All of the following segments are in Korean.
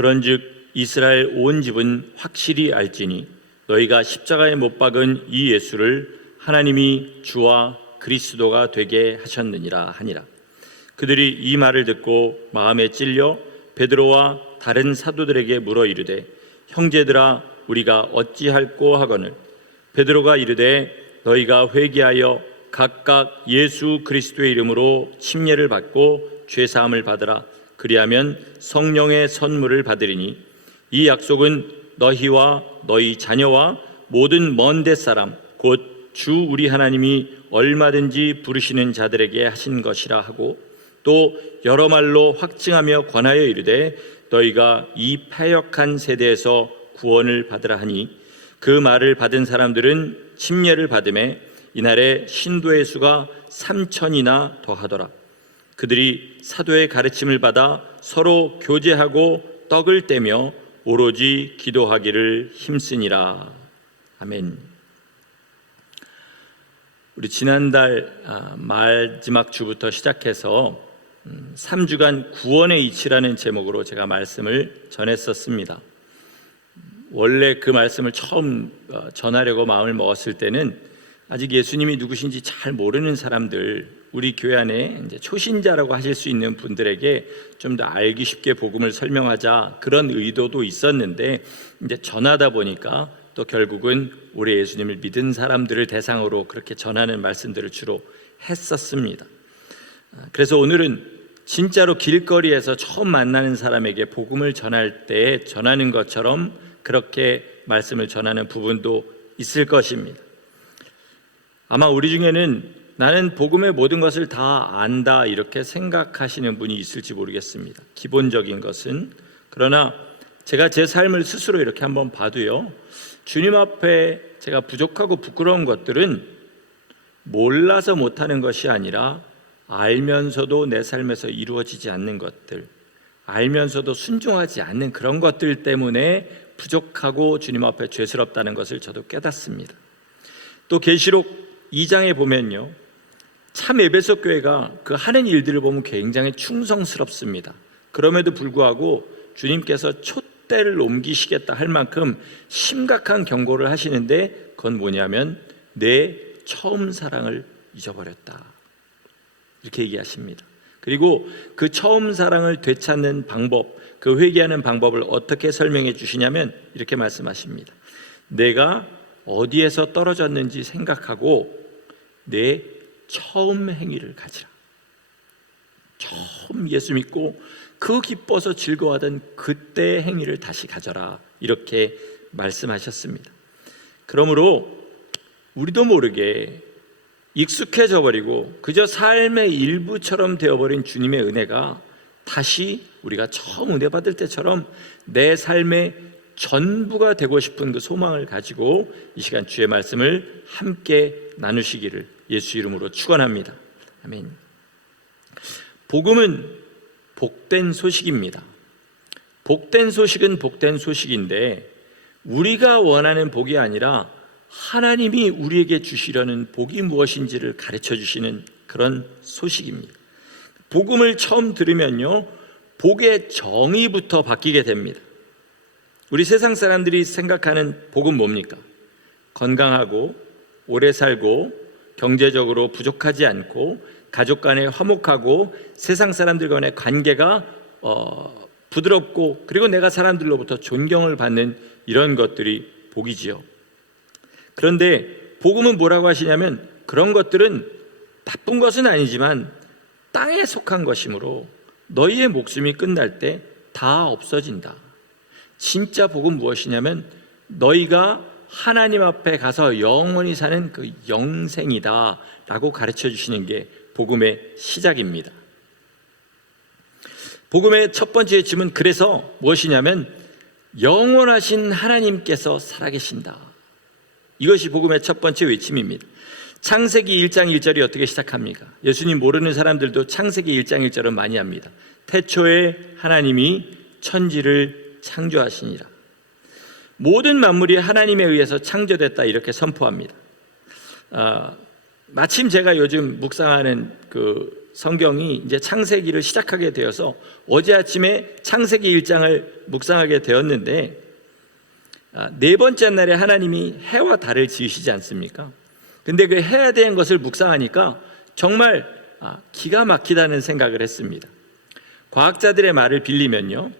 그런즉 이스라엘 온 집은 확실히 알지니 너희가 십자가에 못 박은 이 예수를 하나님이 주와 그리스도가 되게 하셨느니라 하니라. 그들이 이 말을 듣고 마음에 찔려 베드로와 다른 사도들에게 물어 이르되 형제들아 우리가 어찌할꼬 하거늘 베드로가 이르되 너희가 회개하여 각각 예수 그리스도의 이름으로 침례를 받고 죄사함을 받으라. 그리하면 성령의 선물을 받으리니 이 약속은 너희와 너희 자녀와 모든 먼 데 사람 곧 주 우리 하나님이 얼마든지 부르시는 자들에게 하신 것이라 하고 또 여러 말로 확증하며 권하여 이르되 너희가 이 패역한 세대에서 구원을 받으라 하니 그 말을 받은 사람들은 침례를 받음에 이날에 신도의 수가 3,000이나 더하더라. 그들이 사도의 가르침을 받아 서로 교제하고 떡을 떼며 오로지 기도하기를 힘쓰니라. 아멘. 우리 지난달 마지막 주부터 시작해서 3주간 구원의 이치라는 제목으로 제가 말씀을 전했었습니다. 원래 그 말씀을 처음 전하려고 마음을 먹었을 때는 아직 예수님이 누구신지 잘 모르는 사람들, 우리 교회 안에 이제 초신자라고 하실 수 있는 분들에게 좀 더 알기 쉽게 복음을 설명하자 그런 의도도 있었는데 이제 전하다 보니까 또 결국은 우리 예수님을 믿은 사람들을 대상으로 그렇게 전하는 말씀들을 주로 했었습니다. 그래서 오늘은 진짜로 길거리에서 처음 만나는 사람에게 복음을 전할 때 전하는 것처럼 그렇게 말씀을 전하는 부분도 있을 것입니다. 아마 우리 중에는 나는 복음의 모든 것을 다 안다 이렇게 생각하시는 분이 있을지 모르겠습니다. 기본적인 것은. 그러나 제가 제 삶을 스스로 이렇게 한번 봐도요, 주님 앞에 제가 부족하고 부끄러운 것들은 몰라서 못하는 것이 아니라 알면서도 내 삶에서 이루어지지 않는 것들, 알면서도 순종하지 않는 그런 것들 때문에 부족하고 주님 앞에 죄스럽다는 것을 저도 깨닫습니다. 또 계시록 2장에 보면요, 참 에베소 교회가 그 하는 일들을 보면 굉장히 충성스럽습니다. 그럼에도 불구하고 주님께서 촛대를 옮기시겠다 할 만큼 심각한 경고를 하시는데 그건 뭐냐면 내 처음 사랑을 잊어버렸다 이렇게 얘기하십니다. 그리고 그 처음 사랑을 되찾는 방법, 그 회개하는 방법을 어떻게 설명해 주시냐면 이렇게 말씀하십니다. 내가 어디에서 떨어졌는지 생각하고 내 처음 행위를 가지라. 처음 예수 믿고 그 기뻐서 즐거워하던 그때의 행위를 다시 가져라 이렇게 말씀하셨습니다. 그러므로 우리도 모르게 익숙해져 버리고 그저 삶의 일부처럼 되어버린 주님의 은혜가 다시 우리가 처음 은혜 받을 때처럼 내 삶의 전부가 되고 싶은 그 소망을 가지고 이 시간 주의 말씀을 함께 나누시기를 예수 이름으로 축원합니다. 아멘. 복음은 복된 소식입니다. 복된 소식은 복된 소식인데 우리가 원하는 복이 아니라 하나님이 우리에게 주시려는 복이 무엇인지를 가르쳐 주시는 그런 소식입니다. 복음을 처음 들으면요, 복의 정의부터 바뀌게 됩니다. 우리 세상 사람들이 생각하는 복은 뭡니까? 건강하고 오래 살고 경제적으로 부족하지 않고 가족 간에 화목하고 세상 사람들 간의 관계가 부드럽고 그리고 내가 사람들로부터 존경을 받는 이런 것들이 복이지요. 그런데 복음은 뭐라고 하시냐면 그런 것들은 나쁜 것은 아니지만 땅에 속한 것이므로 너희의 목숨이 끝날 때 다 없어진다. 진짜 복은 무엇이냐면 너희가 하나님 앞에 가서 영원히 사는 그 영생이다 라고 가르쳐 주시는 게 복음의 시작입니다. 복음의 첫 번째 짐은 그래서 무엇이냐면 영원하신 하나님께서 살아계신다. 이것이 복음의 첫 번째 외침입니다. 창세기 1장 1절이 어떻게 시작합니까? 예수님 모르는 사람들도 창세기 1장 1절은 많이 합니다. 태초에 하나님이 천지를 창조하시니라. 모든 만물이 하나님에 의해서 창조됐다 이렇게 선포합니다. 마침 제가 요즘 묵상하는 그 성경이 이제 창세기를 시작하게 되어서 어제 아침에 창세기 1장을 묵상하게 되었는데, 네 번째 날에 하나님이 해와 달을 지으시지 않습니까? 근데 그 해에 대한 것을 묵상하니까 정말 기가 막히다는 생각을 했습니다. 과학자들의 말을 빌리면요,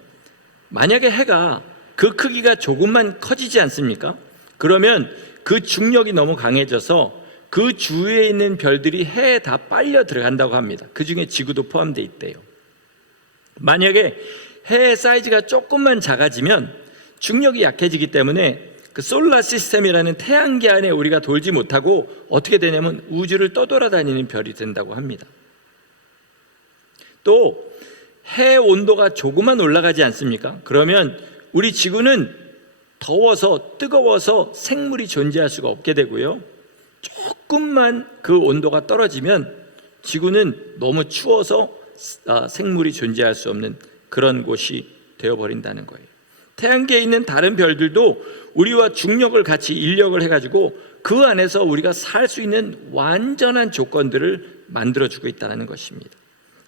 만약에 해가 그 크기가 조금만 커지지 않습니까? 그러면 그 중력이 너무 강해져서 그 주위에 있는 별들이 해에 다 빨려 들어간다고 합니다. 그 중에 지구도 포함되어 있대요. 만약에 해의 사이즈가 조금만 작아지면 중력이 약해지기 때문에 그 솔라 시스템이라는 태양계 안에 우리가 돌지 못하고 어떻게 되냐면 우주를 떠돌아다니는 별이 된다고 합니다. 또 해의 온도가 조금만 올라가지 않습니까? 그러면 우리 지구는 더워서 뜨거워서 생물이 존재할 수가 없게 되고요, 조금만 그 온도가 떨어지면 지구는 너무 추워서 생물이 존재할 수 없는 그런 곳이 되어버린다는 거예요. 태양계에 있는 다른 별들도 우리와 중력을 같이 인력을 해가지고 그 안에서 우리가 살 수 있는 완전한 조건들을 만들어주고 있다는 것입니다.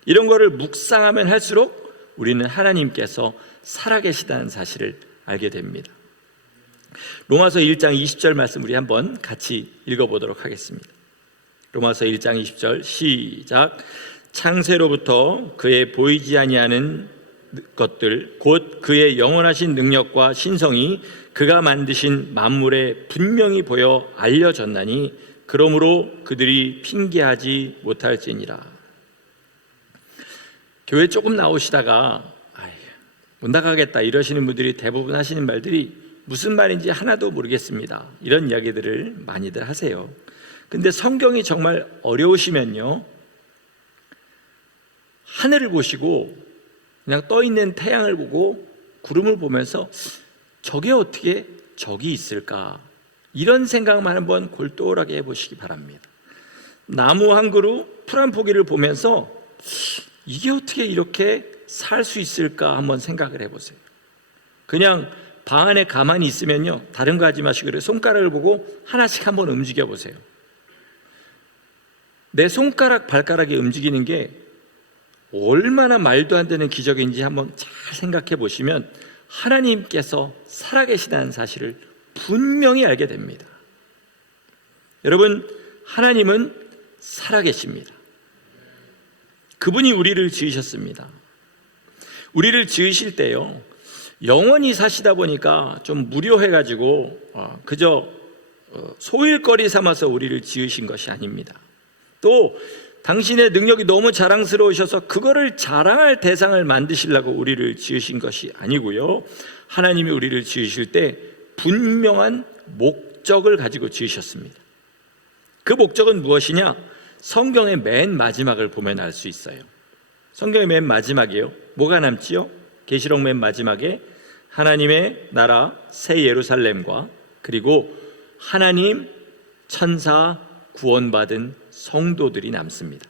이런 거를 묵상하면 할수록 우리는 하나님께서 살아계시다는 사실을 알게 됩니다. 로마서 1장 20절 말씀 우리 한번 같이 읽어보도록 하겠습니다. 로마서 1장 20절 시작. 창세로부터 그의 보이지 아니하는 것들 곧 그의 영원하신 능력과 신성이 그가 만드신 만물에 분명히 보여 알려졌나니 그러므로 그들이 핑계하지 못할지니라. 교회 조금 나오시다가 못 나가겠다 이러시는 분들이 대부분 하시는 말들이 무슨 말인지 하나도 모르겠습니다, 이런 이야기들을 많이들 하세요. 근데 성경이 정말 어려우시면요, 하늘을 보시고 그냥 떠있는 태양을 보고 구름을 보면서 저게 어떻게 저기 있을까, 이런 생각만 한번 골똘하게 해보시기 바랍니다. 나무 한 그루, 풀 한 포기를 보면서 이게 어떻게 이렇게 살 수 있을까 한번 생각을 해보세요. 그냥 방 안에 가만히 있으면요, 다른 거 하지 마시고 손가락을 보고 하나씩 한번 움직여 보세요. 내 손가락, 발가락이 움직이는 게 얼마나 말도 안 되는 기적인지 한번 잘 생각해 보시면 하나님께서 살아계시다는 사실을 분명히 알게 됩니다. 여러분, 하나님은 살아계십니다. 그분이 우리를 지으셨습니다. 우리를 지으실 때요, 영원히 사시다 보니까 좀 무료해가지고 그저 소일거리 삼아서 우리를 지으신 것이 아닙니다. 또 당신의 능력이 너무 자랑스러우셔서 그거를 자랑할 대상을 만드시려고 우리를 지으신 것이 아니고요, 하나님이 우리를 지으실 때 분명한 목적을 가지고 지으셨습니다. 그 목적은 무엇이냐? 성경의 맨 마지막을 보면 알 수 있어요. 성경의 맨 마지막이요, 뭐가 남지요? 계시록 맨 마지막에 하나님의 나라 새 예루살렘과 그리고 하나님, 천사, 구원받은 성도들이 남습니다.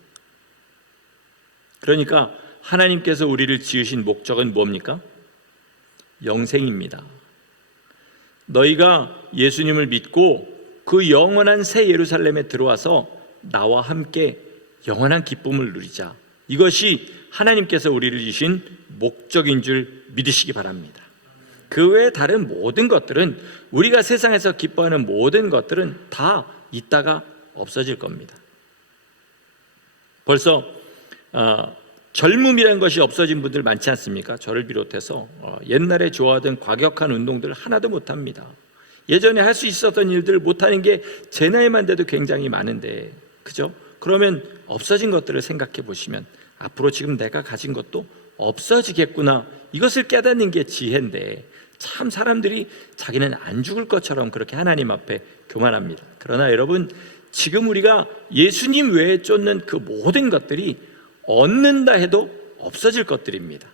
그러니까 하나님께서 우리를 지으신 목적은 뭡니까? 영생입니다. 너희가 예수님을 믿고 그 영원한 새 예루살렘에 들어와서 나와 함께 영원한 기쁨을 누리자. 이것이 하나님께서 우리를 주신 목적인 줄 믿으시기 바랍니다. 그 외에 다른 모든 것들은, 우리가 세상에서 기뻐하는 모든 것들은 다 있다가 없어질 겁니다. 벌써 젊음이라는 것이 없어진 분들 많지 않습니까? 저를 비롯해서 옛날에 좋아하던 과격한 운동들 하나도 못합니다. 예전에 할 수 있었던 일들 못하는 게 제 나이만 돼도 굉장히 많은데, 그죠? 그러면 없어진 것들을 생각해 보시면 앞으로 지금 내가 가진 것도 없어지겠구나, 이것을 깨닫는 게 지혜인데, 참 사람들이 자기는 안 죽을 것처럼 그렇게 하나님 앞에 교만합니다. 그러나 여러분, 지금 우리가 예수님 외에 쫓는 그 모든 것들이 얻는다 해도 없어질 것들입니다.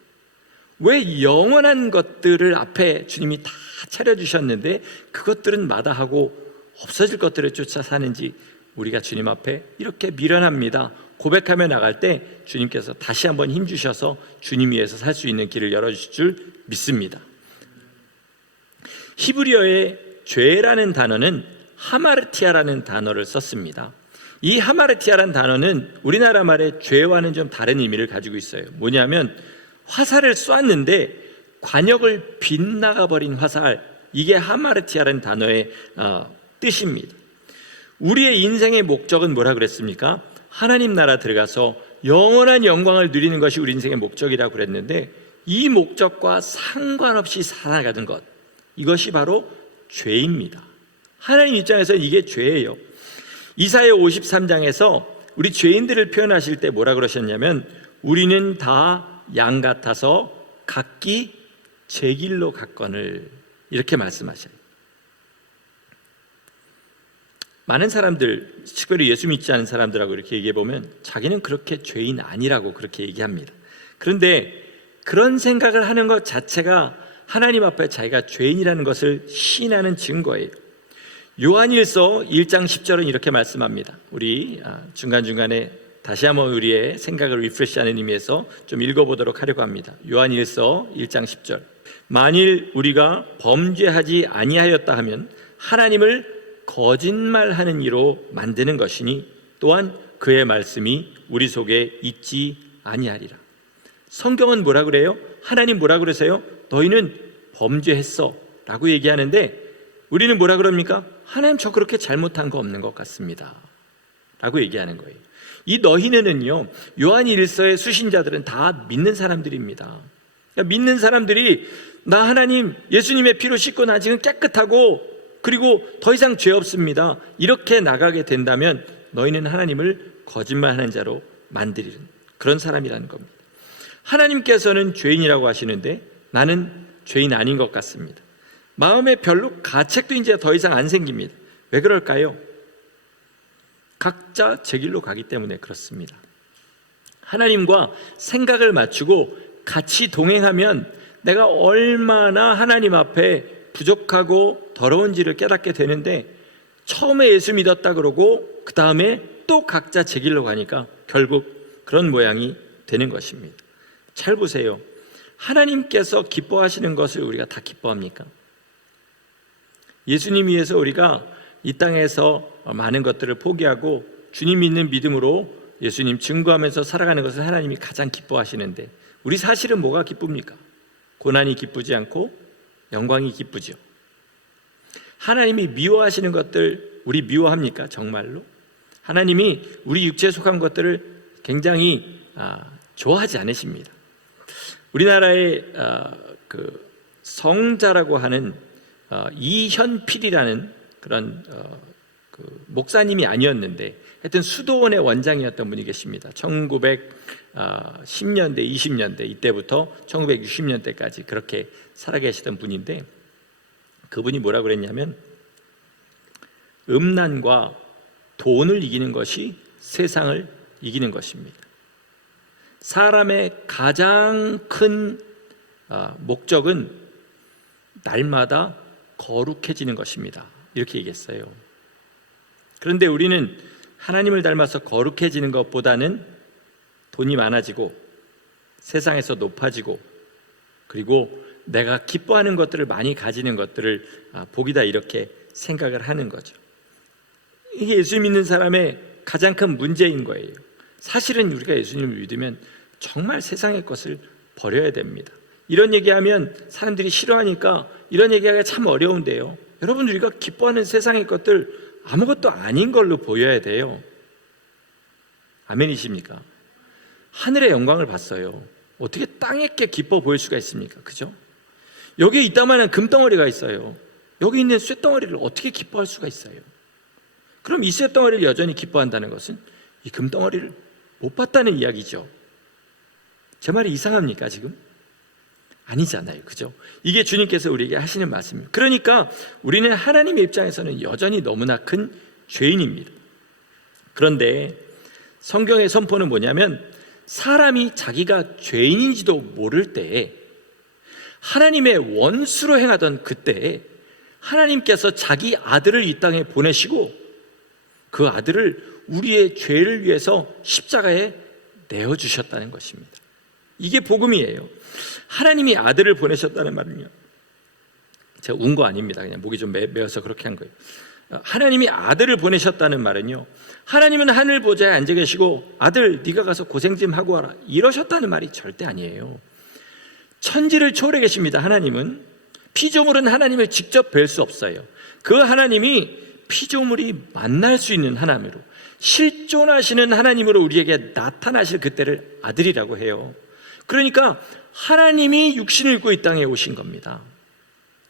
왜 영원한 것들을 앞에 주님이 다 차려주셨는데 그것들은 마다하고 없어질 것들을 쫓아 사는지 우리가 주님 앞에 이렇게 미련합니다. 고백하며 나갈 때 주님께서 다시 한번 힘주셔서 주님 위해서 살 수 있는 길을 열어주실 줄 믿습니다. 히브리어의 죄라는 단어는 하마르티아라는 단어를 썼습니다. 이 하마르티아라는 단어는 우리나라 말의 죄와는 좀 다른 의미를 가지고 있어요. 뭐냐면 화살을 쐈는데 관역을 빗나가 버린 화살, 이게 하마르티아라는 단어의 뜻입니다. 우리의 인생의 목적은 뭐라 그랬습니까? 하나님 나라 들어가서 영원한 영광을 누리는 것이 우리 인생의 목적이라고 그랬는데, 이 목적과 상관없이 살아가는 것, 이것이 바로 죄입니다. 하나님 입장에서는 이게 죄예요. 이사야 53장에서 우리 죄인들을 표현하실 때 뭐라 그러셨냐면, 우리는 다 양 같아서 각기 제 길로 갔거늘, 이렇게 말씀하셔요. 많은 사람들, 특별히 예수 믿지 않은 사람들하고 이렇게 얘기해 보면 자기는 그렇게 죄인 아니라고 그렇게 얘기합니다. 그런데 그런 생각을 하는 것 자체가 하나님 앞에 자기가 죄인이라는 것을 시인하는 증거예요. 요한일서 1장 10절은 이렇게 말씀합니다. 우리 중간중간에 다시 한번 우리의 생각을 리프레시하는 의미에서 좀 읽어보도록 하려고 합니다. 요한일서 1장 10절. 만일 우리가 범죄하지 아니하였다 하면 하나님을 거짓말하는 이로 만드는 것이니 또한 그의 말씀이 우리 속에 있지 아니하리라. 성경은 뭐라 그래요? 하나님 뭐라 그러세요? 너희는 범죄했어 라고 얘기하는데, 우리는 뭐라 그럽니까? 하나님 저 그렇게 잘못한 거 없는 것 같습니다 라고 얘기하는 거예요. 이 너희는요, 요한 일서의 수신자들은 다 믿는 사람들입니다. 그러니까 믿는 사람들이 나 하나님 예수님의 피로 씻고 나 지금 깨끗하고 그리고 더 이상 죄 없습니다, 이렇게 나가게 된다면 너희는 하나님을 거짓말하는 자로 만들이는 그런 사람이라는 겁니다. 하나님께서는 죄인이라고 하시는데 나는 죄인 아닌 것 같습니다. 마음에 별로 가책도 이제 더 이상 안 생깁니다. 왜 그럴까요? 각자 제 길로 가기 때문에 그렇습니다. 하나님과 생각을 맞추고 같이 동행하면 내가 얼마나 하나님 앞에 부족하고 더러운지를 깨닫게 되는데, 처음에 예수 믿었다 그러고 그 다음에 또 각자 제 길로 가니까 결국 그런 모양이 되는 것입니다. 잘 보세요. 하나님께서 기뻐하시는 것을 우리가 다 기뻐합니까? 예수님 위해서 우리가 이 땅에서 많은 것들을 포기하고 주님 믿는 믿음으로 예수님 증거하면서 살아가는 것을 하나님이 가장 기뻐하시는데, 우리 사실은 뭐가 기쁩니까? 고난이 기쁘지 않고 영광이 기쁘죠. 하나님이 미워하시는 것들 우리 미워합니까? 정말로? 하나님이 우리 육체에 속한 것들을 굉장히 좋아하지 않으십니다. 우리나라의 그 성자라고 하는 이현필이라는 그런 그 목사님이 아니었는데 하여튼 수도원의 원장이었던 분이 계십니다. 1910년대 20년대 이때부터 1960년대까지 그렇게 살아계시던 분인데, 그분이 뭐라고 그랬냐면, 음란과 돈을 이기는 것이 세상을 이기는 것입니다. 사람의 가장 큰 목적은 날마다 거룩해지는 것입니다, 이렇게 얘기했어요. 그런데 우리는 하나님을 닮아서 거룩해지는 것보다는 돈이 많아지고 세상에서 높아지고 그리고 내가 기뻐하는 것들을 많이 가지는 것들을 복이다, 이렇게 생각을 하는 거죠. 이게 예수 믿는 사람의 가장 큰 문제인 거예요. 사실은 우리가 예수님을 믿으면 정말 세상의 것을 버려야 됩니다. 이런 얘기하면 사람들이 싫어하니까 이런 얘기하기가 참 어려운데요, 여러분, 우리가 기뻐하는 세상의 것들 아무것도 아닌 걸로 보여야 돼요. 아멘이십니까? 하늘의 영광을 봤어요. 어떻게 땅에 게 기뻐 보일 수가 있습니까? 그죠? 여기에 이따만한 금덩어리가 있어요. 여기 있는 쇳덩어리를 어떻게 기뻐할 수가 있어요? 그럼 이 쇳덩어리를 여전히 기뻐한다는 것은 이 금덩어리를 못 봤다는 이야기죠. 제 말이 이상합니까 지금? 아니잖아요, 그죠? 이게 주님께서 우리에게 하시는 말씀입니다. 그러니까 우리는 하나님의 입장에서는 여전히 너무나 큰 죄인입니다. 그런데 성경의 선포는 뭐냐면, 사람이 자기가 죄인인지도 모를 때에, 하나님의 원수로 행하던 그때에 하나님께서 자기 아들을 이 땅에 보내시고 그 아들을 우리의 죄를 위해서 십자가에 내어주셨다는 것입니다. 이게 복음이에요. 하나님이 아들을 보내셨다는 말은요, 제가 운 거 아닙니다. 그냥 목이 좀 메어서 그렇게 한 거예요. 하나님이 아들을 보내셨다는 말은요, 하나님은 하늘 보좌에 앉아 계시고 아들 네가 가서 고생 좀 하고 와라 이러셨다는 말이 절대 아니에요. 천지를 초월해 계십니다. 하나님은 피조물은 하나님을 직접 뵐 수 없어요. 그 하나님이 피조물이 만날 수 있는 하나님으로, 실존하시는 하나님으로 우리에게 나타나실 그때를 아들이라고 해요. 그러니까 하나님이 육신을 입고 이 땅에 오신 겁니다.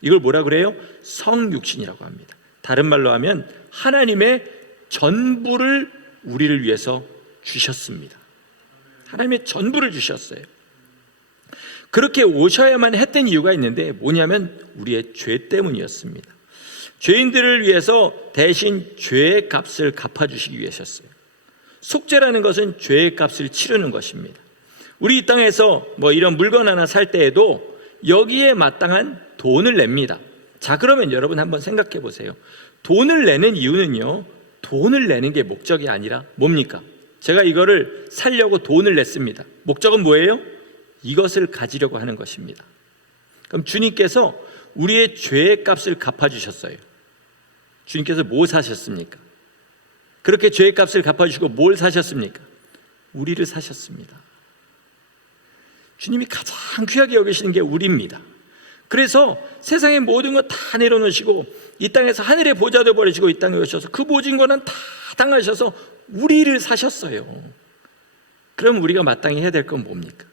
이걸 뭐라 그래요? 성육신이라고 합니다. 다른 말로 하면 하나님의 전부를 우리를 위해서 주셨습니다. 하나님의 전부를 주셨어요. 그렇게 오셔야만 했던 이유가 있는데 뭐냐면 우리의 죄 때문이었습니다. 죄인들을 위해서 대신 죄의 값을 갚아주시기 위해셨어요. 속죄라는 것은 죄의 값을 치르는 것입니다. 우리 이 땅에서 이런 물건 하나 살 때에도 여기에 마땅한 돈을 냅니다. 자, 그러면 여러분 한번 생각해 보세요. 돈을 내는 이유는요, 돈을 내는 게 목적이 아니라 뭡니까? 제가 이거를 살려고 돈을 냈습니다. 목적은 뭐예요? 이것을 가지려고 하는 것입니다. 그럼 주님께서 우리의 죄의 값을 갚아주셨어요. 주님께서 뭐 사셨습니까? 그렇게 죄의 값을 갚아주시고 뭘 사셨습니까? 우리를 사셨습니다. 주님이 가장 귀하게 여기시는 게 우리입니다. 그래서 세상의 모든 것 다 내려놓으시고 이 땅에서 하늘의 보좌도 버리시고 이 땅에 오셔서 그 모진 거는 다 당하셔서 우리를 사셨어요. 그럼 우리가 마땅히 해야 될 건 뭡니까?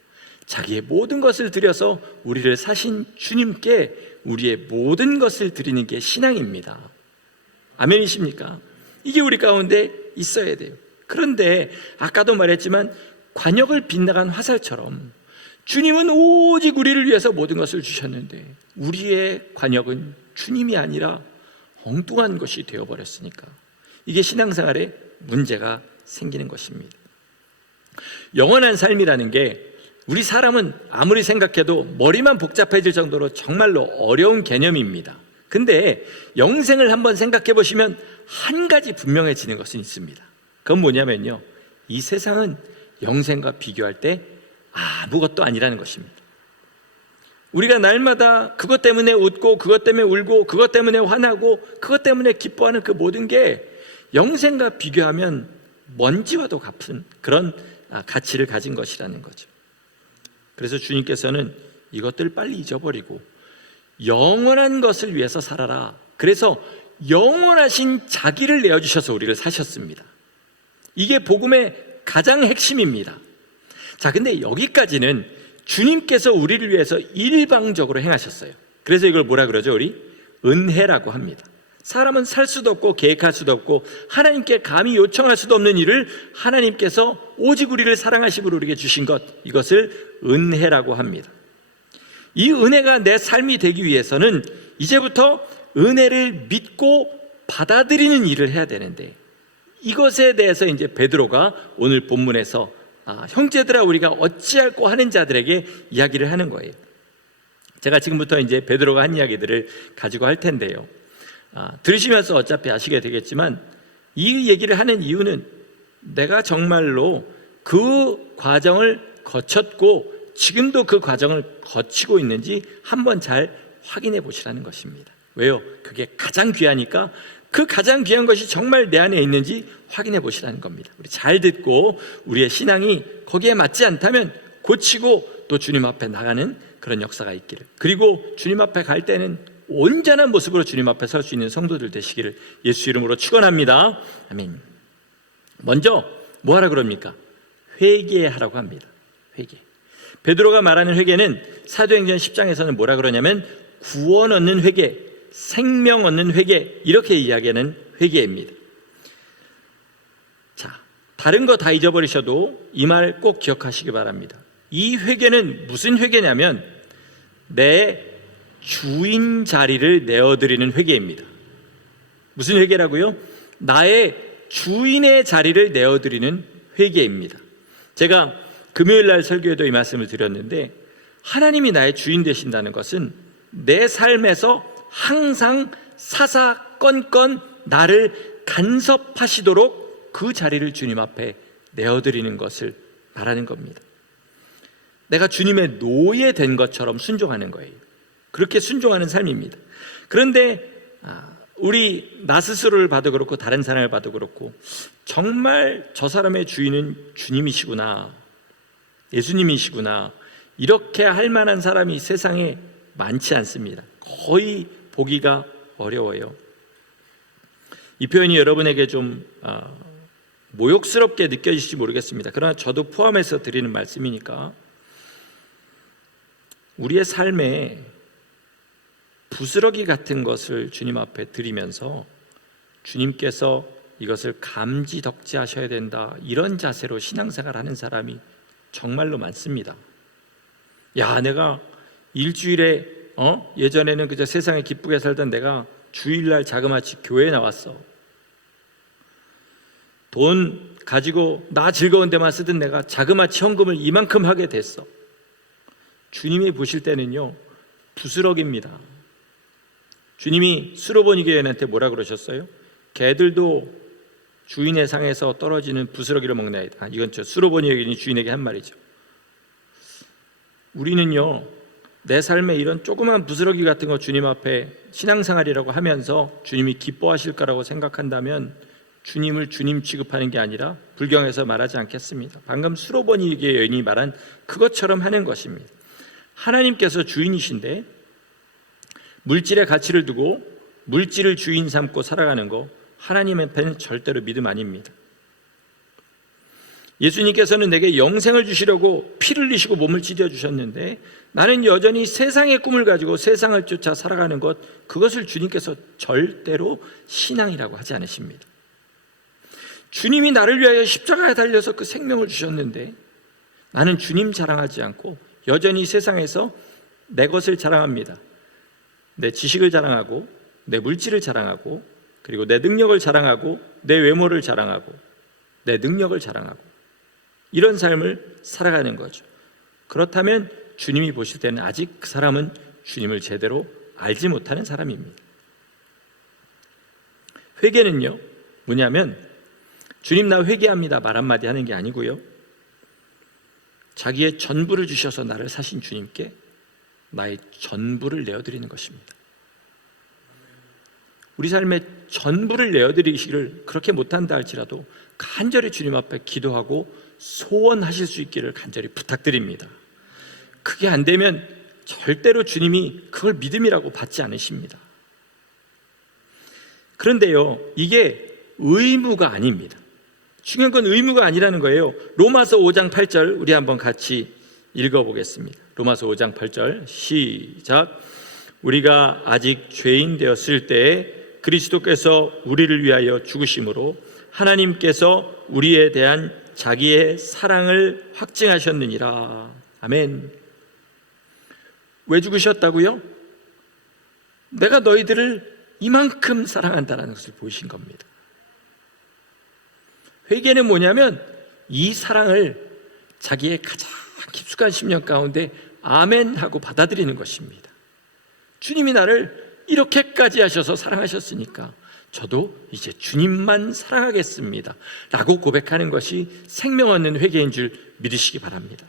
자기의 모든 것을 들여서 우리를 사신 주님께 우리의 모든 것을 드리는 게 신앙입니다. 아멘이십니까? 이게 우리 가운데 있어야 돼요. 그런데 아까도 말했지만 관역을 빗나간 화살처럼 주님은 오직 우리를 위해서 모든 것을 주셨는데 우리의 관역은 주님이 아니라 엉뚱한 것이 되어버렸으니까 이게 신앙생활에 문제가 생기는 것입니다. 영원한 삶이라는 게 우리 사람은 아무리 생각해도 머리만 복잡해질 정도로 정말로 어려운 개념입니다. 근데 영생을 한번 생각해 보시면 한 가지 분명해지는 것은 있습니다. 그건 뭐냐면요, 이 세상은 영생과 비교할 때 아무것도 아니라는 것입니다. 우리가 날마다 그것 때문에 웃고 그것 때문에 울고 그것 때문에 화나고 그것 때문에 기뻐하는 그 모든 게 영생과 비교하면 먼지와도 같은 그런 가치를 가진 것이라는 거죠. 그래서 주님께서는 이것들 빨리 잊어버리고 영원한 것을 위해서 살아라. 그래서 영원하신 자기를 내어주셔서 우리를 사셨습니다. 이게 복음의 가장 핵심입니다. 자, 근데 여기까지는 주님께서 우리를 위해서 일방적으로 행하셨어요. 그래서 이걸 뭐라 그러죠? 우리 은혜라고 합니다. 사람은 살 수도 없고 계획할 수도 없고 하나님께 감히 요청할 수도 없는 일을 하나님께서 오직 우리를 사랑하심으로 우리에게 주신 것, 이것을 은혜라고 합니다. 이 은혜가 내 삶이 되기 위해서는 이제부터 은혜를 믿고 받아들이는 일을 해야 되는데, 이것에 대해서 이제 베드로가 오늘 본문에서 형제들아 우리가 어찌할꼬 하는 자들에게 이야기를 하는 거예요. 제가 지금부터 이제 베드로가 한 이야기들을 가지고 할 텐데요, 들으시면서 어차피 아시게 되겠지만 이 얘기를 하는 이유는 내가 정말로 그 과정을 거쳤고 지금도 그 과정을 거치고 있는지 한번 잘 확인해 보시라는 것입니다. 왜요? 그게 가장 귀하니까 그 가장 귀한 것이 정말 내 안에 있는지 확인해 보시라는 겁니다. 우리 잘 듣고 우리의 신앙이 거기에 맞지 않다면 고치고 또 주님 앞에 나가는 그런 역사가 있기를, 그리고 주님 앞에 갈 때는 온전한 모습으로 주님 앞에 설 수 있는 성도들 되시기를 예수 이름으로 축원합니다. 아멘. 먼저 뭐하라 그럽니까? 회개하라고 합니다. 회개. 베드로가 말하는 회개는 사도행전 10장에서는 뭐라 그러냐면 구원 얻는 회개, 생명 얻는 회개, 이렇게 이야기하는 회개입니다. 자, 다른 거 다 잊어버리셔도 이 말 꼭 기억하시기 바랍니다. 이 회개는 무슨 회개냐면 내 주인 자리를 내어드리는 회개입니다. 무슨 회개라고요? 나의 주인의 자리를 내어드리는 회개입니다. 제가 금요일 날 설교에도 이 말씀을 드렸는데, 하나님이 나의 주인 되신다는 것은 내 삶에서 항상 사사건건 나를 간섭하시도록 그 자리를 주님 앞에 내어드리는 것을 말하는 겁니다. 내가 주님의 노예된 것처럼 순종하는 거예요. 그렇게 순종하는 삶입니다. 그런데 나 스스로를 봐도 그렇고 다른 사람을 봐도 그렇고 정말 저 사람의 주인은 주님이시구나, 예수님이시구나, 이렇게 할 만한 사람이 세상에 많지 않습니다. 거의 보기가 어려워요. 이 표현이 여러분에게 좀 모욕스럽게 느껴질지 모르겠습니다. 그러나 저도 포함해서 드리는 말씀이니까, 우리의 삶에 부스러기 같은 것을 주님 앞에 드리면서 주님께서 이것을 감지덕지 하셔야 된다, 이런 자세로 신앙생활 하는 사람이 정말로 많습니다. 야, 내가 일주일에 예전에는 그저 세상에 기쁘게 살던 내가 주일날 자그마치 교회에 나왔어. 돈 가지고 나 즐거운 데만 쓰던 내가 자그마치 헌금을 이만큼 하게 됐어. 주님이 보실 때는요, 부스럭입니다. 주님이 수로보니 교인한테 뭐라 그러셨어요? 개들도 주인의 상에서 떨어지는 부스러기를 먹나이다. 이건 수로보니 교인이 주인에게 한 말이죠. 우리는요, 내 삶에 이런 조그만 부스러기 같은 거 주님 앞에 신앙생활이라고 하면서 주님이 기뻐하실 거라고 생각한다면 주님을 주님 취급하는 게 아니라 불경에서 말하지 않겠습니다. 방금 수로보니 여인이 말한 그것처럼 하는 것입니다. 하나님께서 주인이신데 물질의 가치를 두고 물질을 주인 삼고 살아가는 거, 하나님 앞에는 절대로 믿음 아닙니다. 예수님께서는 내게 영생을 주시려고 피를 흘리시고 몸을 찢어 주셨는데 나는 여전히 세상의 꿈을 가지고 세상을 쫓아 살아가는 것, 그것을 주님께서 절대로 신앙이라고 하지 않으십니다. 주님이 나를 위하여 십자가에 달려서 그 생명을 주셨는데 나는 주님 자랑하지 않고 여전히 세상에서 내 것을 자랑합니다. 내 지식을 자랑하고 내 물질을 자랑하고 그리고 내 능력을 자랑하고 내 외모를 자랑하고 내 능력을 자랑하고 이런 삶을 살아가는 거죠. 그렇다면 주님이 보실 때는 아직 그 사람은 주님을 제대로 알지 못하는 사람입니다. 회개는요, 뭐냐면 주님 나 회개합니다 말 한마디 하는 게 아니고요, 자기의 전부를 주셔서 나를 사신 주님께 나의 전부를 내어드리는 것입니다. 우리 삶의 전부를 내어드리기를 그렇게 못한다 할지라도 간절히 주님 앞에 기도하고 소원하실 수 있기를 간절히 부탁드립니다. 그게 안 되면 절대로 주님이 그걸 믿음이라고 받지 않으십니다. 그런데요, 이게 의무가 아닙니다. 중요한 건 의무가 아니라는 거예요. 로마서 5장 8절 우리 한번 같이 읽어보겠습니다. 로마서 5장 8절 시작. 우리가 아직 죄인 되었을 때에 그리스도께서 우리를 위하여 죽으심으로 하나님께서 우리에 대한 자기의 사랑을 확증하셨느니라. 아멘. 왜 죽으셨다고요? 내가 너희들을 이만큼 사랑한다는 것을 보이신 겁니다. 회개는 뭐냐면 이 사랑을 자기의 가장 깊숙한 심령 가운데 아멘 하고 받아들이는 것입니다. 주님이 나를 이렇게까지 하셔서 사랑하셨으니까 저도 이제 주님만 사랑하겠습니다 라고 고백하는 것이 생명 얻는 회개인 줄 믿으시기 바랍니다.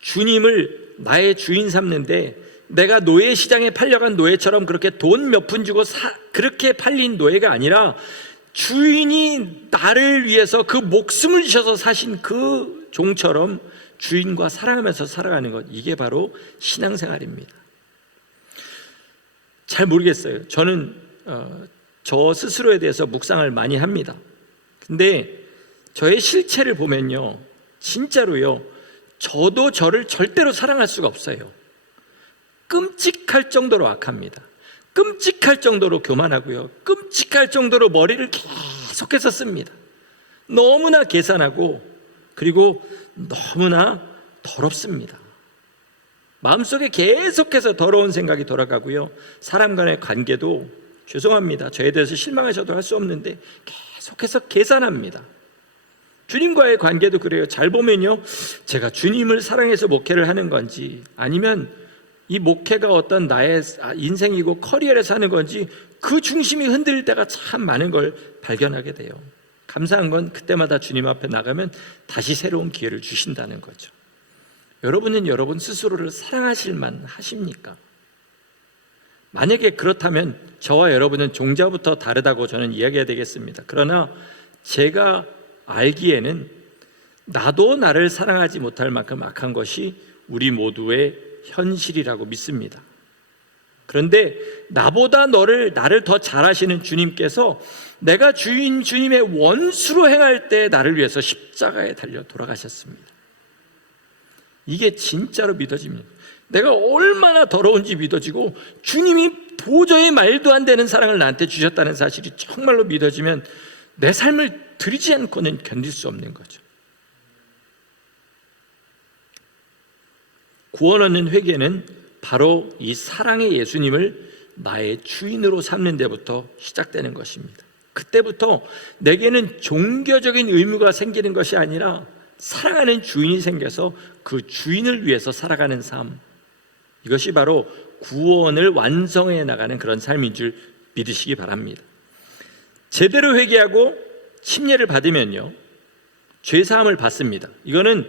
주님을 나의 주인 삼는데 내가 노예 시장에 팔려간 노예처럼 그렇게 돈 몇 푼 주고 그렇게 팔린 노예가 아니라 주인이 나를 위해서 그 목숨을 주셔서 사신 그 종처럼 주인과 사랑하면서 살아가는 것, 이게 바로 신앙생활입니다. 잘 모르겠어요. 저는 저 스스로에 대해서 묵상을 많이 합니다. 근데 저의 실체를 보면요, 진짜로요, 저도 저를 절대로 사랑할 수가 없어요. 끔찍할 정도로 악합니다. 끔찍할 정도로 교만하고요, 끔찍할 정도로 머리를 계속해서 씁니다. 너무나 계산하고 그리고 너무나 더럽습니다. 마음속에 계속해서 더러운 생각이 돌아가고요, 사람 간의 관계도 죄송합니다, 저에 대해서 실망하셔도 할 수 없는데 계속해서 계산합니다. 주님과의 관계도 그래요. 잘 보면요, 제가 주님을 사랑해서 목회를 하는 건지 아니면 이 목회가 어떤 나의 인생이고 커리어를 사는 건지 그 중심이 흔들릴 때가 참 많은 걸 발견하게 돼요. 감사한 건 그때마다 주님 앞에 나가면 다시 새로운 기회를 주신다는 거죠. 여러분은 여러분 스스로를 사랑하실 만 하십니까? 만약에 그렇다면 저와 여러분은 종자부터 다르다고 저는 이야기해야 되겠습니다. 그러나 제가 알기에는 나도 나를 사랑하지 못할 만큼 악한 것이 우리 모두의 현실이라고 믿습니다. 그런데 나보다 나를 더 잘 아시는 주님께서 내가 주님의 원수로 행할 때 나를 위해서 십자가에 달려 돌아가셨습니다. 이게 진짜로 믿어집니다. 내가 얼마나 더러운지 믿어지고 주님이 도저히 말도 안 되는 사랑을 나한테 주셨다는 사실이 정말로 믿어지면 내 삶을 드리지 않고는 견딜 수 없는 거죠. 구원 얻는 회개는 바로 이 사랑의 예수님을 나의 주인으로 삼는 데부터 시작되는 것입니다. 그때부터 내게는 종교적인 의무가 생기는 것이 아니라 사랑하는 주인이 생겨서 그 주인을 위해서 살아가는 삶, 이것이 바로 구원을 완성해 나가는 그런 삶인 줄 믿으시기 바랍니다. 제대로 회개하고 침례를 받으면요, 죄사함을 받습니다. 이거는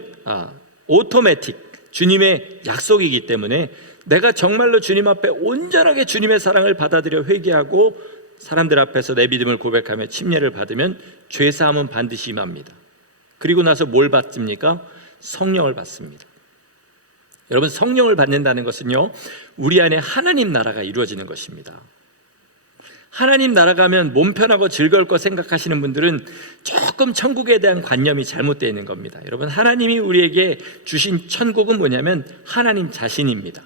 오토매틱, 주님의 약속이기 때문에 내가 정말로 주님 앞에 온전하게 주님의 사랑을 받아들여 회개하고 사람들 앞에서 내 믿음을 고백하며 침례를 받으면 죄사함은 반드시 임합니다. 그리고 나서 뭘 받습니까? 성령을 받습니다. 여러분, 성령을 받는다는 것은요, 우리 안에 하나님 나라가 이루어지는 것입니다. 하나님 나라 가면 몸 편하고 즐거울 거 생각하시는 분들은 조금 천국에 대한 관념이 잘못되어 있는 겁니다. 여러분, 하나님이 우리에게 주신 천국은 뭐냐면 하나님 자신입니다.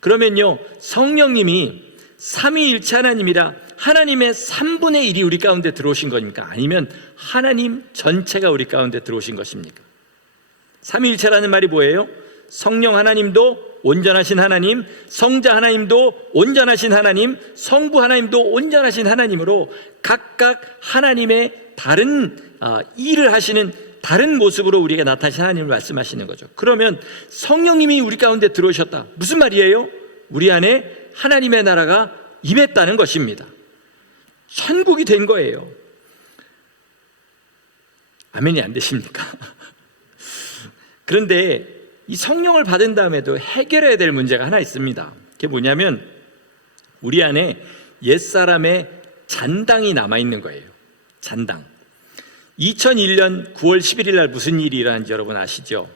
그러면요, 성령님이 삼위일체 하나님이라 하나님의 3분의 1이 우리 가운데 들어오신 겁니까? 아니면 하나님 전체가 우리 가운데 들어오신 것입니까? 삼위일체라는 말이 뭐예요? 성령 하나님도 온전하신 하나님, 성자 하나님도 온전하신 하나님, 성부 하나님도 온전하신 하나님으로 각각 하나님의 다른 일을 하시는 다른 모습으로 우리에게 나타나신 하나님을 말씀하시는 거죠. 그러면 성령님이 우리 가운데 들어오셨다. 무슨 말이에요? 우리 안에 하나님의 나라가 임했다는 것입니다. 천국이 된 거예요. 아멘이 안 되십니까? 그런데 이 성령을 받은 다음에도 해결해야 될 문제가 하나 있습니다. 그게 뭐냐면 우리 안에 옛사람의 잔당이 남아있는 거예요. 잔당. 2001년 9월 11일 날 무슨 일이 일어난지 여러분 아시죠?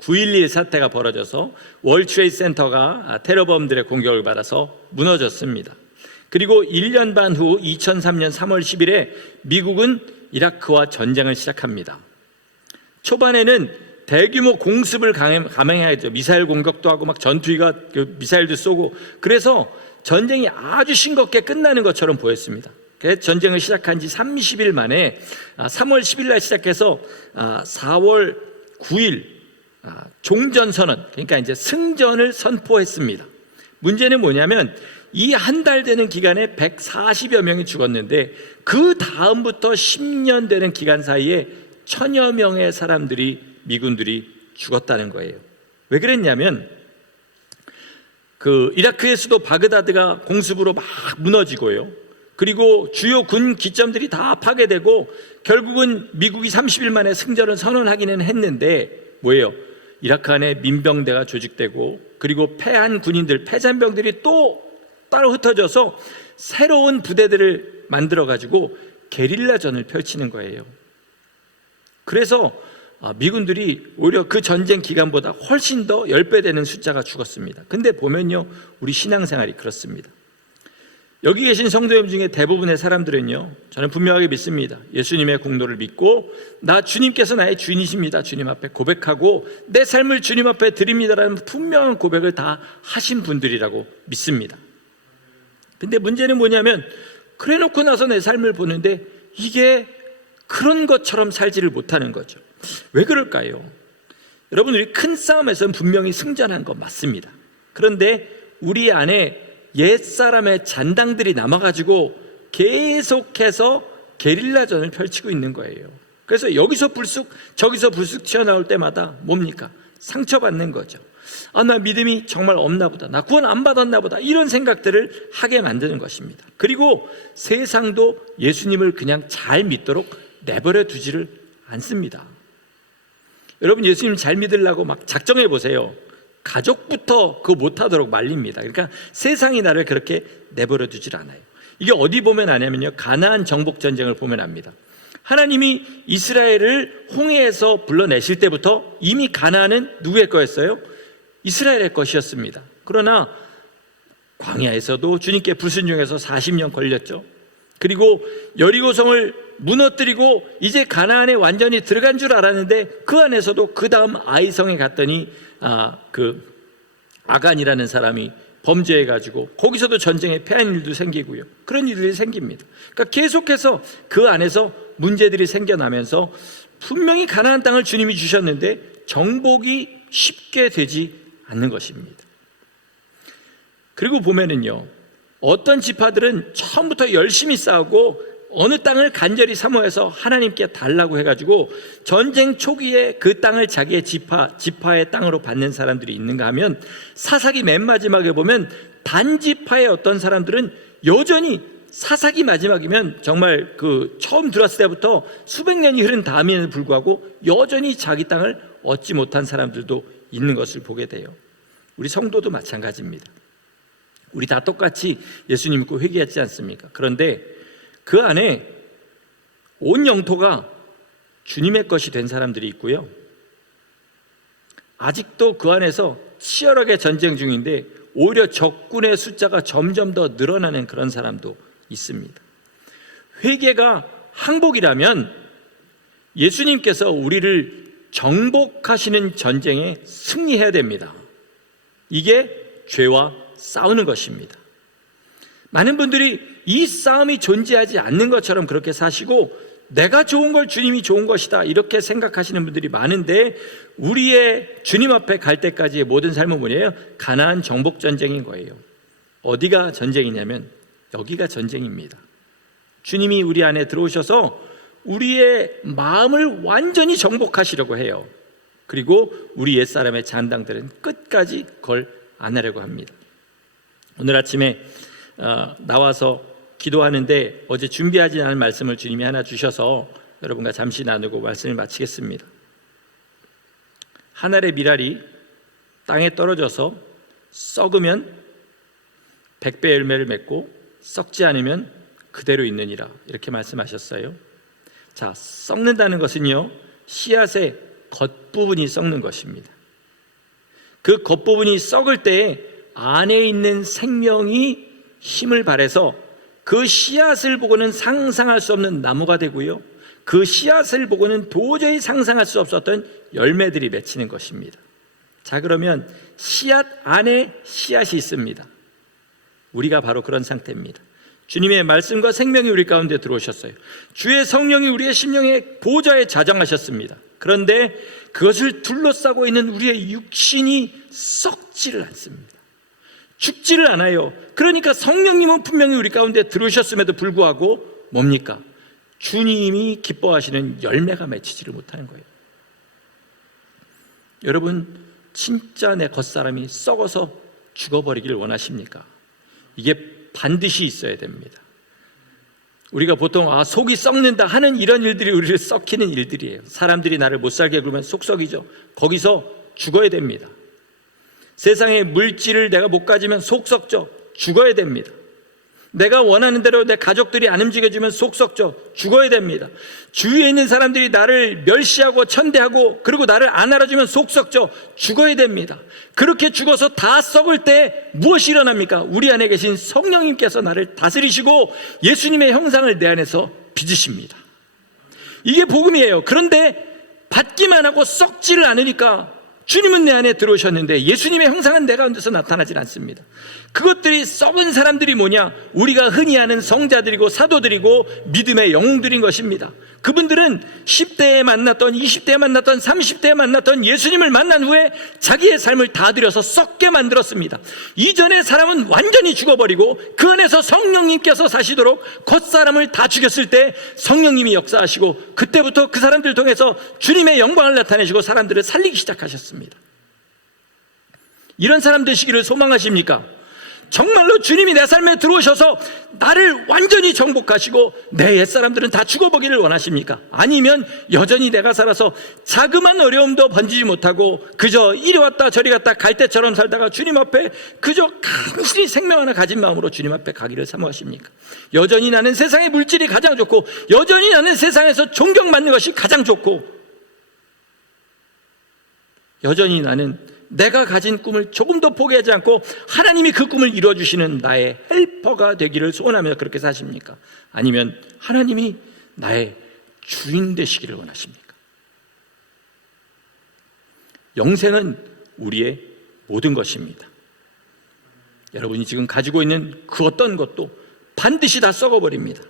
9.11 사태가 벌어져서 월트레이드 센터가 테러범들의 공격을 받아서 무너졌습니다. 그리고 1년 반 후 2003년 3월 10일에 미국은 이라크와 전쟁을 시작합니다. 초반에는 대규모 공습을 감행하죠. 미사일 공격도 하고 막 전투기가 미사일도 쏘고, 그래서 전쟁이 아주 싱겁게 끝나는 것처럼 보였습니다. 그래서 전쟁을 시작한 지 30일 만에 3월 10일 날 시작해서 4월 9일 종전선언, 그러니까 이제 승전을 선포했습니다. 문제는 뭐냐면 이 한 달 되는 기간에 140여 명이 죽었는데 그 다음부터 10년 되는 기간 사이에 1000여 명의 미군들이 죽었다는 거예요. 왜 그랬냐면 이라크의 수도 바그다드가 공습으로 막 무너지고요, 그리고 주요 군 기점들이 다 파괴되고 결국은 미국이 30일 만에 승전을 선언하기는 했는데 뭐예요? 이라크 안에 민병대가 조직되고 그리고 패한 군인들, 패잔병들이 또 따로 흩어져서 새로운 부대들을 만들어가지고 게릴라전을 펼치는 거예요. 그래서 미군들이 오히려 그 전쟁 기간보다 훨씬 더 10배 되는 숫자가 죽었습니다. 근데 보면요, 우리 신앙생활이 그렇습니다. 여기 계신 성도 여러분 중에 대부분의 사람들은요, 저는 분명하게 믿습니다. 예수님의 공로를 믿고 나 주님께서 나의 주인이십니다, 주님 앞에 고백하고 내 삶을 주님 앞에 드립니다라는 분명한 고백을 다 하신 분들이라고 믿습니다. 근데 문제는 뭐냐면 그래 놓고 나서 내 삶을 보는데 이게 그런 것처럼 살지를 못하는 거죠. 왜 그럴까요? 여러분, 우리 큰 싸움에서는 분명히 승전한 거 맞습니다. 그런데 우리 안에 옛사람의 잔당들이 남아가지고 계속해서 게릴라전을 펼치고 있는 거예요. 그래서 여기서 불쑥 저기서 불쑥 튀어나올 때마다 뭡니까? 상처받는 거죠. 나 믿음이 정말 없나 보다, 나 구원 안 받았나 보다, 이런 생각들을 하게 만드는 것입니다. 그리고 세상도 예수님을 그냥 잘 믿도록 내버려 두지를 않습니다. 여러분, 예수님 잘 믿으려고 막 작정해 보세요. 가족부터 그거 못하도록 말립니다. 그러니까 세상이 나를 그렇게 내버려 두질 않아요. 이게 어디 보면 아냐면요, 가나안 정복 전쟁을 보면 압니다. 하나님이 이스라엘을 홍해에서 불러내실 때부터 이미 가나안은 누구의 거였어요? 이스라엘의 것이었습니다. 그러나 광야에서도 주님께 불순종해서 40년 걸렸죠. 그리고 여리고성을 무너뜨리고 이제 가나안에 완전히 들어간 줄 알았는데 그 안에서도 그 다음 아이성에 갔더니 그 아간이라는 사람이 범죄해가지고 거기서도 전쟁에 패한 일도 생기고요. 그런 일들이 생깁니다. 그러니까 계속해서 그 안에서 문제들이 생겨나면서 분명히 가나안 땅을 주님이 주셨는데 정복이 쉽게 되지 않는 것입니다. 그리고 보면은요, 어떤 지파들은 처음부터 열심히 싸우고 어느 땅을 간절히 사모해서 하나님께 달라고 해가지고 전쟁 초기에 그 땅을 자기의 지파의 땅으로 받는 사람들이 있는가 하면, 사사기 맨 마지막에 보면 단지파의 어떤 사람들은 여전히 사사기 마지막이면 정말 그 처음 들어왔을 때부터 수백 년이 흐른 다음에는 불구하고 여전히 자기 땅을 얻지 못한 사람들도 있는 것을 보게 돼요. 우리 성도도 마찬가지입니다. 우리 다 똑같이 예수님 믿고 회개했지 않습니까? 그런데 그 안에 온 영토가 주님의 것이 된 사람들이 있고요, 아직도 그 안에서 치열하게 전쟁 중인데 오히려 적군의 숫자가 점점 더 늘어나는 그런 사람도 있습니다. 회개가 항복이라면 예수님께서 우리를 정복하시는 전쟁에 승리해야 됩니다. 이게 죄와 싸우는 것입니다. 많은 분들이 이 싸움이 존재하지 않는 것처럼 그렇게 사시고 내가 좋은 걸 주님이 좋은 것이다 이렇게 생각하시는 분들이 많은데, 우리의 주님 앞에 갈 때까지의 모든 삶은 뭐예요? 가나안 정복 전쟁인 거예요. 어디가 전쟁이냐면 여기가 전쟁입니다. 주님이 우리 안에 들어오셔서 우리의 마음을 완전히 정복하시려고 해요. 그리고 우리 옛사람의 잔당들은 끝까지 걸 안 하려고 합니다. 오늘 아침에 나와서 기도하는데 어제 준비하지 않은 말씀을 주님이 하나 주셔서 여러분과 잠시 나누고 말씀을 마치겠습니다. 한 알의 밀알이 땅에 떨어져서 썩으면 100배 열매를 맺고 썩지 않으면 그대로 있느니라, 이렇게 말씀하셨어요. 자, 썩는다는 것은요, 씨앗의 겉부분이 썩는 것입니다. 그 겉부분이 썩을 때 안에 있는 생명이 힘을 발해서 그 씨앗을 보고는 상상할 수 없는 나무가 되고요, 그 씨앗을 보고는 도저히 상상할 수 없었던 열매들이 맺히는 것입니다. 자, 그러면 씨앗 안에 씨앗이 있습니다. 우리가 바로 그런 상태입니다. 주님의 말씀과 생명이 우리 가운데 들어오셨어요. 주의 성령이 우리의 심령의 보좌에 자정하셨습니다. 그런데 그것을 둘러싸고 있는 우리의 육신이 썩지를 않습니다. 죽지를 않아요. 그러니까 성령님은 분명히 우리 가운데 들어오셨음에도 불구하고 뭡니까? 주님이 기뻐하시는 열매가 맺히지를 못하는 거예요. 여러분, 진짜 내 겉사람이 썩어서 죽어버리기를 원하십니까? 이게 반드시 있어야 됩니다. 우리가 보통 속이 썩는다 하는 이런 일들이 우리를 썩히는 일들이에요. 사람들이 나를 못 살게 굴면 속 썩이죠. 거기서 죽어야 됩니다. 세상의 물질을 내가 못 가지면 속 썩죠. 죽어야 됩니다. 내가 원하는 대로 내 가족들이 안 움직여주면 속 썩죠. 죽어야 됩니다. 주위에 있는 사람들이 나를 멸시하고 천대하고 그리고 나를 안 알아주면 속 썩죠. 죽어야 됩니다. 그렇게 죽어서 다 썩을 때 무엇이 일어납니까? 우리 안에 계신 성령님께서 나를 다스리시고 예수님의 형상을 내 안에서 빚으십니다. 이게 복음이에요. 그런데 받기만 하고 썩지를 않으니까 주님은 내 안에 들어오셨는데 예수님의 형상은 내 가운데서 나타나질 않습니다. 그것들이 썩은 사람들이 뭐냐? 우리가 흔히 아는 성자들이고 사도들이고 믿음의 영웅들인 것입니다. 그분들은 10대에 만났던 20대에 만났던 30대에 만났던 예수님을 만난 후에 자기의 삶을 다 들여서 썩게 만들었습니다. 이전의 사람은 완전히 죽어버리고 그 안에서 성령님께서 사시도록 겉사람을 다 죽였을 때 성령님이 역사하시고 그때부터 그 사람들 통해서 주님의 영광을 나타내시고 사람들을 살리기 시작하셨습니다. 이런 사람 되시기를 소망하십니까? 정말로 주님이 내 삶에 들어오셔서 나를 완전히 정복하시고 내 옛사람들은 다 죽어보기를 원하십니까? 아니면 여전히 내가 살아서 자그만 어려움도 번지지 못하고 그저 이리 왔다 저리 갔다 갈 때처럼 살다가 주님 앞에 그저 간신히 생명 하나 가진 마음으로 주님 앞에 가기를 사모하십니까? 여전히 나는 세상의 물질이 가장 좋고, 여전히 나는 세상에서 존경받는 것이 가장 좋고, 여전히 나는 내가 가진 꿈을 조금도 포기하지 않고 하나님이 그 꿈을 이루어주시는 나의 헬퍼가 되기를 소원하며 그렇게 사십니까? 아니면 하나님이 나의 주인 되시기를 원하십니까? 영생은 우리의 모든 것입니다. 여러분이 지금 가지고 있는 그 어떤 것도 반드시 다 썩어버립니다.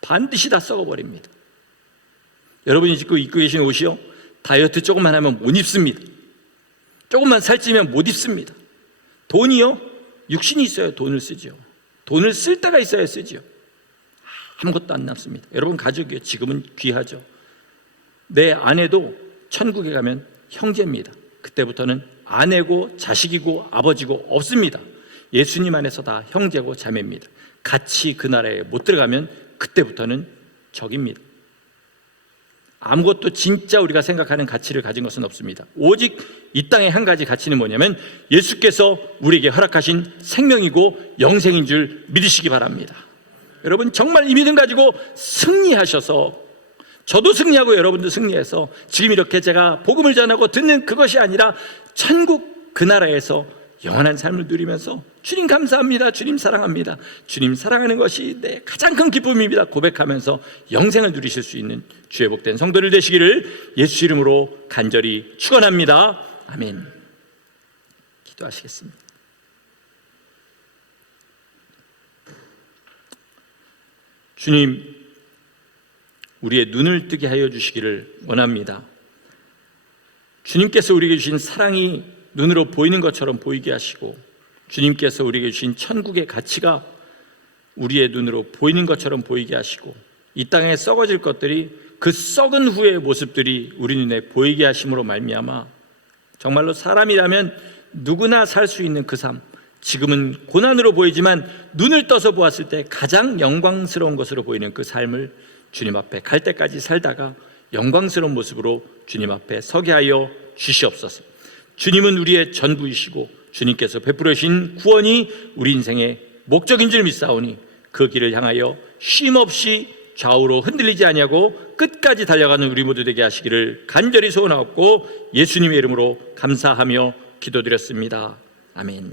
반드시 다 썩어버립니다. 여러분이 지금 입고 계신 옷이요, 다이어트 조금만 하면 못 입습니다. 조금만 살찌면 못 입습니다. 돈이요, 육신이 있어야 돈을 쓰죠. 돈을 쓸 때가 있어야 쓰죠. 아무것도 안 남습니다. 여러분 가족이요, 지금은 귀하죠. 내 아내도 천국에 가면 형제입니다. 그때부터는 아내고 자식이고 아버지고 없습니다. 예수님 안에서 다 형제고 자매입니다. 같이 그 나라에 못 들어가면 그때부터는 적입니다. 아무것도 진짜 우리가 생각하는 가치를 가진 것은 없습니다. 오직 이 땅의 한 가지 가치는 뭐냐면 예수께서 우리에게 허락하신 생명이고 영생인 줄 믿으시기 바랍니다. 여러분 정말 이 믿음 가지고 승리하셔서, 저도 승리하고 여러분도 승리해서 지금 이렇게 제가 복음을 전하고 듣는 그것이 아니라 천국 그 나라에서 영원한 삶을 누리면서 주님 감사합니다, 주님 사랑합니다, 주님 사랑하는 것이 내 가장 큰 기쁨입니다 고백하면서 영생을 누리실 수 있는 주의 복된 성도들 되시기를 예수 이름으로 간절히 축원합니다. 아멘. 기도하시겠습니다. 주님, 우리의 눈을 뜨게 하여 주시기를 원합니다. 주님께서 우리에게 주신 사랑이 눈으로 보이는 것처럼 보이게 하시고, 주님께서 우리에게 주신 천국의 가치가 우리의 눈으로 보이는 것처럼 보이게 하시고, 이 땅에 썩어질 것들이 그 썩은 후의 모습들이 우리 눈에 보이게 하심으로 말미암아 정말로 사람이라면 누구나 살 수 있는 그 삶, 지금은 고난으로 보이지만 눈을 떠서 보았을 때 가장 영광스러운 것으로 보이는 그 삶을 주님 앞에 갈 때까지 살다가 영광스러운 모습으로 주님 앞에 서게 하여 주시옵소서. 주님은 우리의 전부이시고 주님께서 베풀어 주신 구원이 우리 인생의 목적인 줄 믿사오니 그 길을 향하여 쉼없이 좌우로 흔들리지 아니하고 끝까지 달려가는 우리 모두 되게 하시기를 간절히 소원하옵고 예수님의 이름으로 감사하며 기도드렸습니다. 아멘.